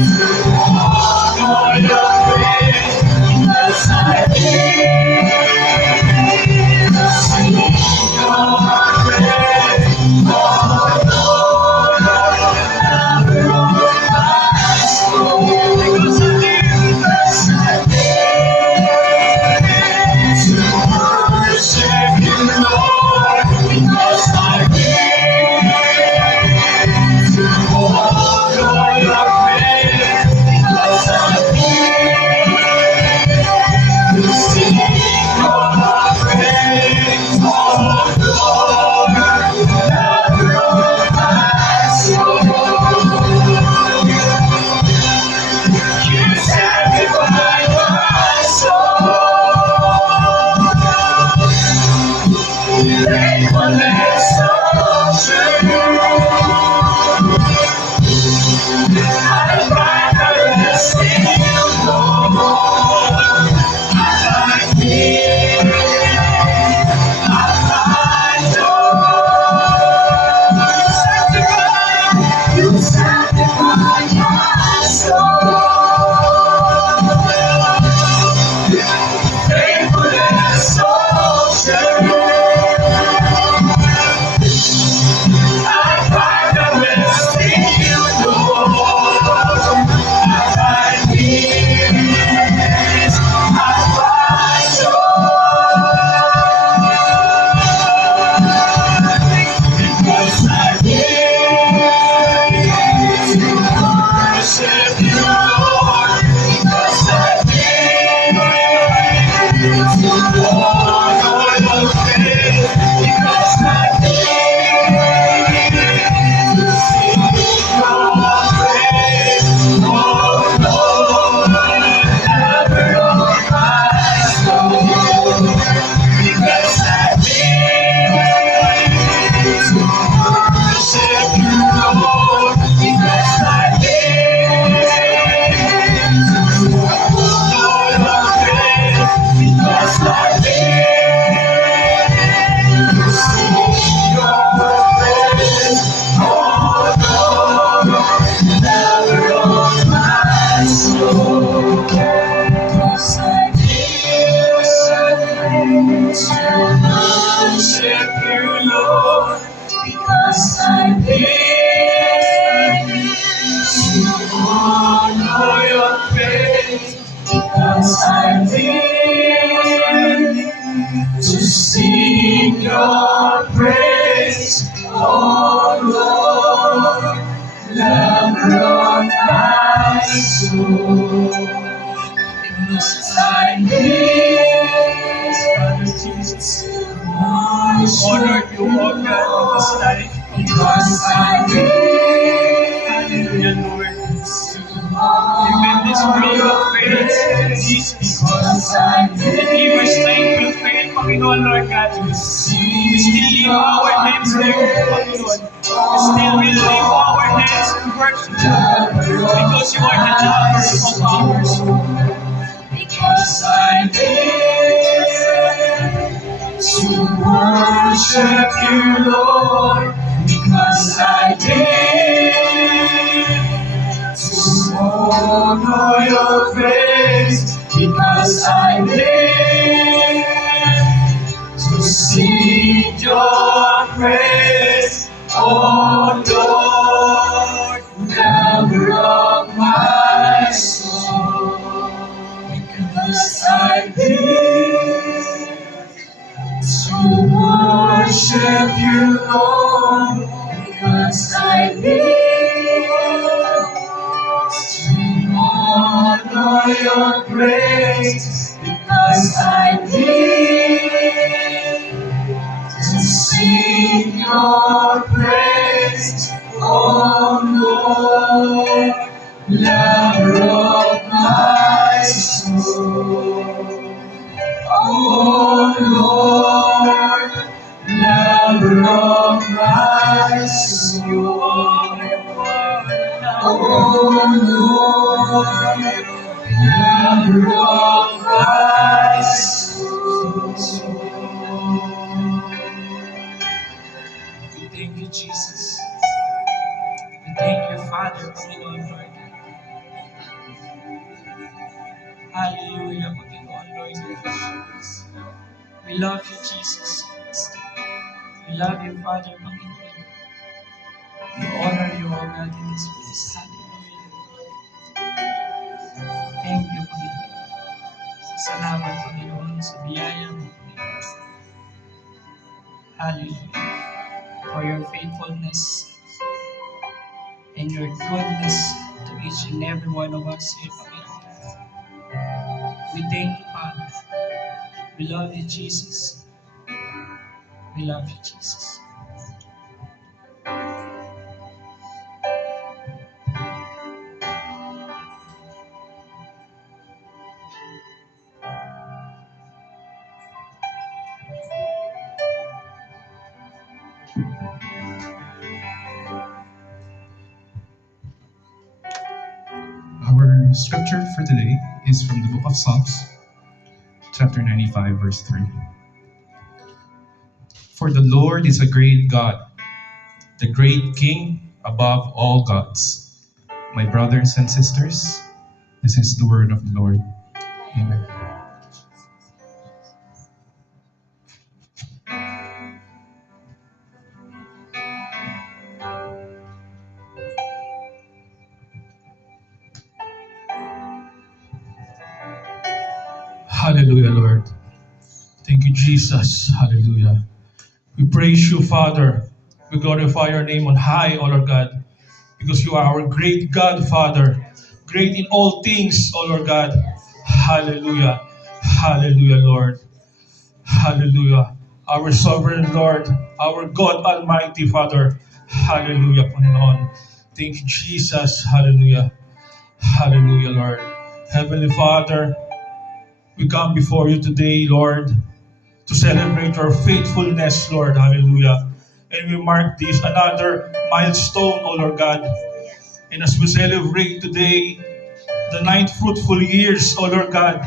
to honor your grace, because I came to sing your praise, oh Lord, lover of my soul, because I came to worship you, Lord, because I came to honor your grace, because I came to sing your praise, oh Lord, lover of my soul. You sanctify my soul, faithfulness so true. I find the rest in you, Lord. I find peace, I find joy. You sanctify my soul. Faithfulness so true. I find the rest in you, Lord. I find peace. I find joy. Because I came to soul. Because I live, Father Jesus, honor you, O God, in this life. Because I live, hallelujah, Lord. Even this world of faith, Jesus, that give us thankful faith, Panginoon, Lord God. We still leave our hands there, Panginoon. We still will leave our hands to worship you, because you are the lover of our soul. Because I live to worship you, Lord. Because I live to honor your grace, because I live to sing your praise, oh Lord, lover of my soul. Because I live to worship you, Lord. Because I live to honor your grace, because I live to sing your praise, oh Lord, lover of my soul. Oh Lord, lover of my soul. Oh Lord, lover of my soul. We thank you, Jesus. We thank you, Father, Panginoon, Lord. Hallelujah, Panginoon, Lord. We love you, Jesus. We love you, Father, Panginoon. We honor you, O God, in this place. Hallelujah. Thank you, Panginoon. Salamat, Panginoon, sa biyaya mo, Panginoon. Hallelujah. For your faithfulness and your goodness to each and every one of us here, Panginoon. We thank you, Father. We love you, Jesus. We love you, Jesus. Our scripture for today is from the book of Psalms, chapter 95, verse 3. For the Lord is a great God, the great King above all gods. My brothers and sisters, this is the word of the Lord. Amen. Hallelujah, Lord. Thank you, Jesus. Hallelujah. We praise you, Father. We glorify your name on high, O Lord God, because you are our great God, Father. Great in all things, O Lord God. Hallelujah. Hallelujah, Lord. Hallelujah. Our sovereign Lord, our God Almighty, Father. Hallelujah, Panginoon. Thank you, Jesus. Hallelujah. Hallelujah, Lord. Heavenly Father, we come before you today, Lord, to celebrate your faithfulness, Lord. Hallelujah. And we mark this another milestone, O Lord God. And as we celebrate today, the 9th fruitful years, O Lord God,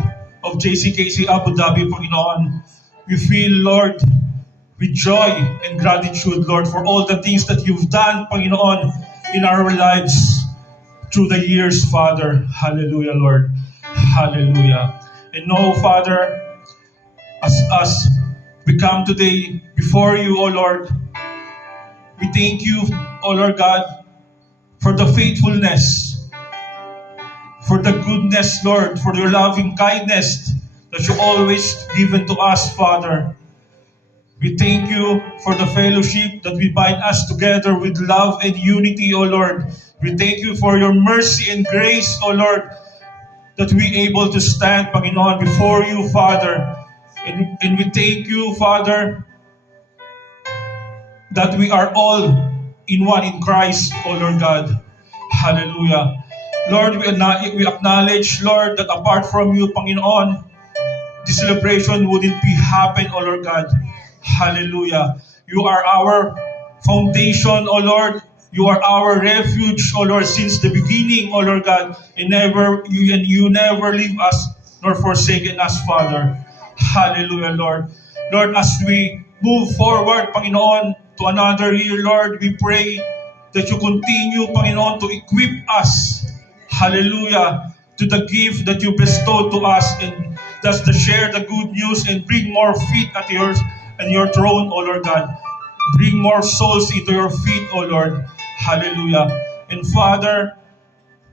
of JCKC Abu Dhabi, Panginoon, we feel, Lord, with joy and gratitude, Lord, for all the things that you've done, Panginoon, in our lives through the years, Father. Hallelujah, Lord. Hallelujah. And know, Father, as we come today before you, O Lord, we thank you, O Lord God, for the faithfulness, for the goodness, Lord, for your loving kindness that you always given to us, Father. We thank you for the fellowship that we bind us together with love and unity, O Lord. We thank you for your mercy and grace, O Lord, that we able to stand, Panginoon, before you, Father. And we thank you, Father, that we are all in one in Christ, O Lord God. Hallelujah. Lord, we acknowledge, Lord, that apart from you, Panginoon, this celebration wouldn't be happen, O Lord God. Hallelujah. You are our foundation, O Lord. You are our refuge, O Lord, since the beginning, O Lord God. And you never leave us nor forsaken us, Father. Hallelujah, Lord. Lord, as we move forward, Panginoon, to another year, Lord, we pray that you continue, Panginoon, to equip us. Hallelujah. To the gift that you bestowed to us, and thus to share the good news and bring more feet at yours and your throne, O Lord God. Bring more souls into your feet, O Lord. Hallelujah. And Father,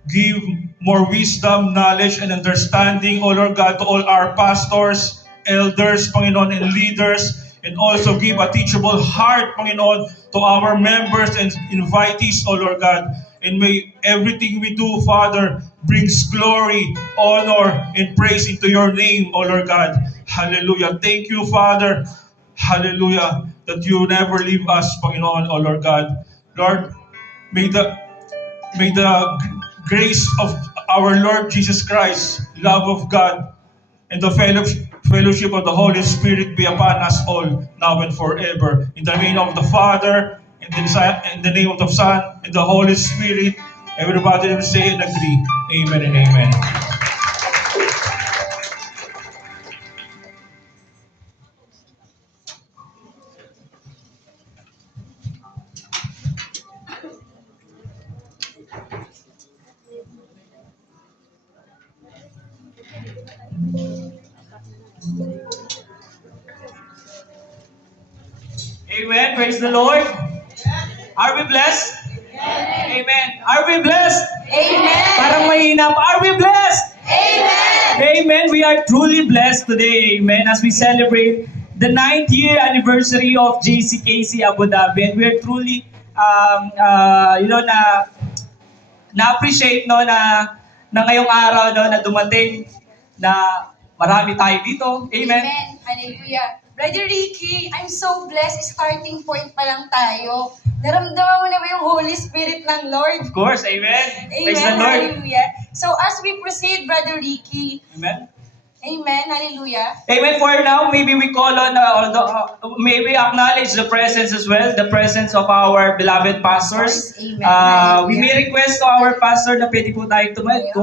give more wisdom, knowledge, and understanding, O Lord God, to all our pastors, elders, Panginoon, and leaders, and also give a teachable heart, Panginoon, to our members and invitees, O Lord God. And may everything we do, Father, brings glory, honor, and praise into your name, O Lord God. Hallelujah. Thank you, Father. Hallelujah. That you never leave us, Panginoon, O Lord God. Lord, may the grace of our Lord Jesus Christ, love of God, and the fellowship of the Holy Spirit be upon us all, now and forever. In the name of the Father, in the name of the Son, and the Holy Spirit, everybody will say and agree. Amen and amen. Amen. Praise the Lord. Are we blessed? Amen. Are we blessed? Amen. Parang mahina pa. Are we blessed? Amen. Amen. We are truly blessed today. Amen. As we celebrate the 9th year anniversary of JCKC Abu Dhabi. And we are truly, na-appreciate no, na ngayong araw no, na dumating na marami tayo dito. Amen. Amen. Hallelujah. Brother Ricky, I'm so blessed. Starting point pa lang tayo. Naramdaman mo na ba yung Holy Spirit ng Lord? Of course. Amen. Praise the Amen. Lord. Hallelujah. So as we proceed, Brother Ricky, Amen. Amen. Hallelujah. Amen. For now, maybe we call on, maybe acknowledge the presence as well, the presence of our beloved pastors. Amen. We may request to our pastor na pwede po tayo tumayo.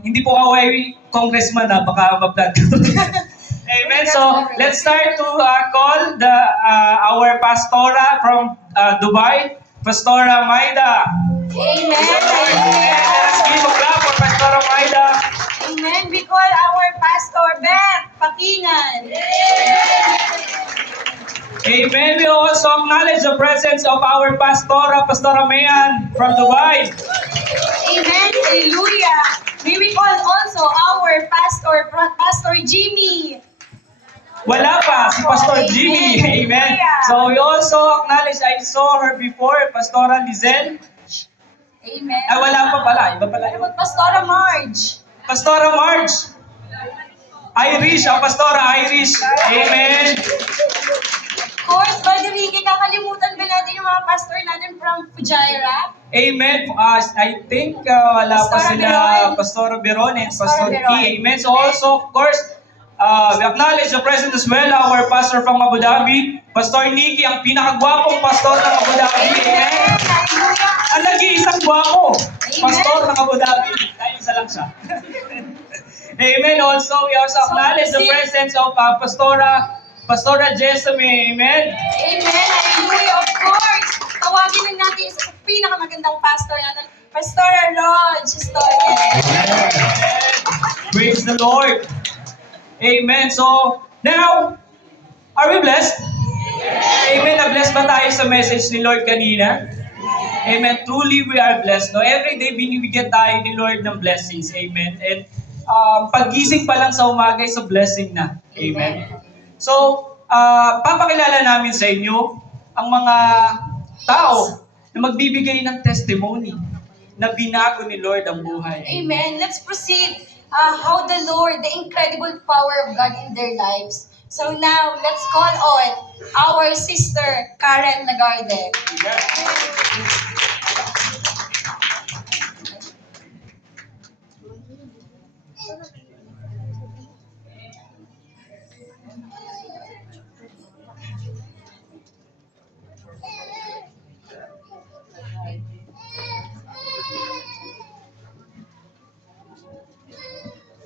Hindi po ako ay congressman na baka ma-vlog. Amen. So let's start to call our pastora from Dubai, Pastora Maida. Amen. Let's give a clap for Pastora Maida. Amen. We call our pastor Beth Pakingan. Amen. We also acknowledge the presence of our Pastora Mayan from Dubai. Amen. Hallelujah. May we call also our Pastor Jimmy. Wala pa, si Pastor Jimmy. Amen. So we also acknowledge, I saw her before, Pastora Lizelle. Amen. Ay, wala pa pala. Iba pala yun. Pastora Marge. Pastora Marge. Irish, Pastora Irish. Amen. Of course, Brother Ricky, kakalimutan ba natin yung mga pastor natin from Fujairah? Amen. I think wala pa Pastora sila, Beron. Pastora Beron and Pastora Pastor Beron. T. Amen. So also, of course, we acknowledge the presence as well, our pastor from Abu Dhabi, Pastor Nicky, ang pinakagwapong pastor ng Abu Dhabi. Amen. Hallelujah. Ang nag-iisang gwapo, Amen. pastor ng Abu Dhabi. Dahil isa lang siya. Amen. Also, we also acknowledge the presence of Pastora Jessamy. Amen. Amen. Hallelujah. Of course. Tawagin lang natin isa sa pinakamagandang pastor natin, Pastor Rod Historia. Praise the Lord. Amen. So, now, are we blessed? Amen. Na-blessed ba tayo sa message ni Lord kanina? Amen. Truly, we are blessed. No? Every day, binibigyan tayo ni Lord ng blessings. Amen. And paggising pa lang sa umaga is a blessing na. Amen. So, papakilala namin sa inyo ang mga tao na magbibigay ng testimony na binago ni Lord ang buhay. Amen. Let's proceed how the Lord, the incredible power of God in their lives. So now, let's call on our sister, Karen Lagarde.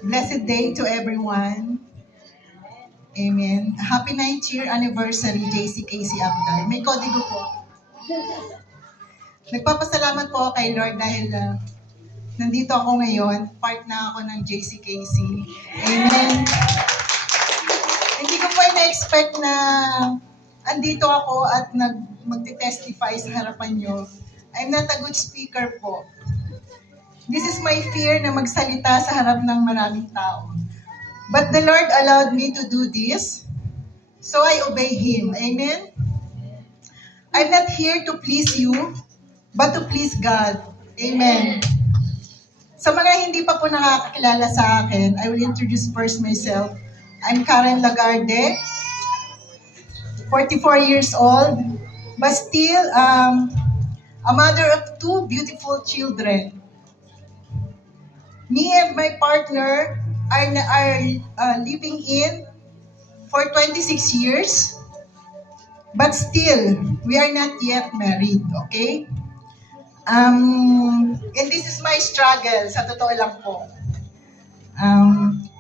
Blessed day to everyone. Amen. Happy 9th year anniversary, JCKC Abdal. May kodigo po. Nagpapasalamat po ako kay Lord dahil nandito ako ngayon. Part na ako ng JCKC. Amen. Hindi ko po ina-expect na andito ako at magte-testify sa harapan nyo. I'm not a good speaker po. This is my fear na magsalita sa harap ng maraming tao. But the Lord allowed me to do this, so I obey Him. Amen? I'm not here to please you, but to please God. Amen. Sa mga hindi pa po nakakakilala sa akin, I will introduce first myself. I'm Karen Lagarde, 44 years old, but still a mother of 2 beautiful children. Me and my partner are living in for 26 years, but still, we are not yet married, okay? And this is my struggle, sa totoo lang po.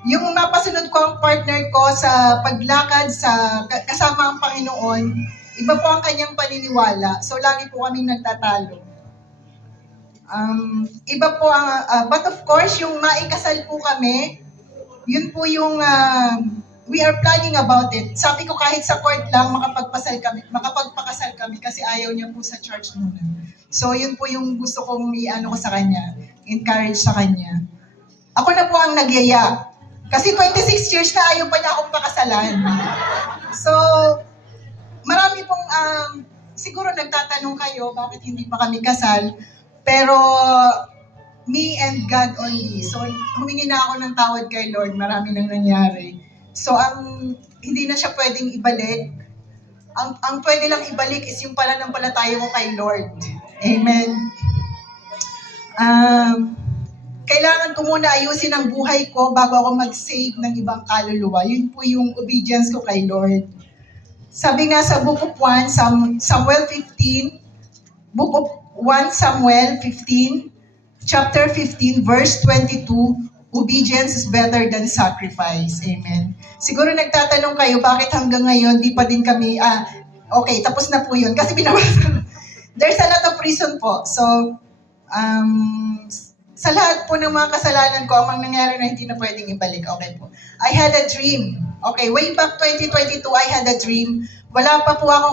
Yung napasunod ko ang partner ko sa paglakad kasama ang Panginoon, iba po ang kanyang paniniwala, so lagi po kaming nagtatalo. Iba po ang, but of course, yung maikasal po kami, yun po yung, we are planning about it. Sabi ko kahit sa court lang, makapagpakasal kami kasi ayaw niya po sa church muna. So yun po yung gusto kong i-ano ko sa kanya, encourage sa kanya. Ako na po ang nagyaya. Kasi 26 years na ayaw pa niya akong pakasalan. So, marami pong, siguro nagtatanong kayo, bakit hindi pa kami kasal? Pero, me and God only. So, humingi na ako ng tawad kay Lord. Marami nang nangyari. So, hindi na siya pwedeng ibalik. Ang pwede lang ibalik is yung pananampalataya mo kay Lord. Amen. Kailangan ko muna ayusin ang buhay ko bago ako mag-save ng ibang kaluluwa. Yun po yung obedience ko kay Lord. Sabi nga sa Book of 1 Samuel 15, Book of 1 Samuel 15, chapter 15, verse 22, obedience is better than sacrifice. Amen. Siguro nagtatanong kayo, bakit hanggang ngayon di pa din kami, okay, tapos na po yun. Kasi binabasa. There's a lot of reason po. So, sa lahat po ng mga kasalanan ko, ang nangyari na hindi na pwedeng ibalik. Okay po. I had a dream. Okay, way back 2022, I had a dream. Wala pa po ako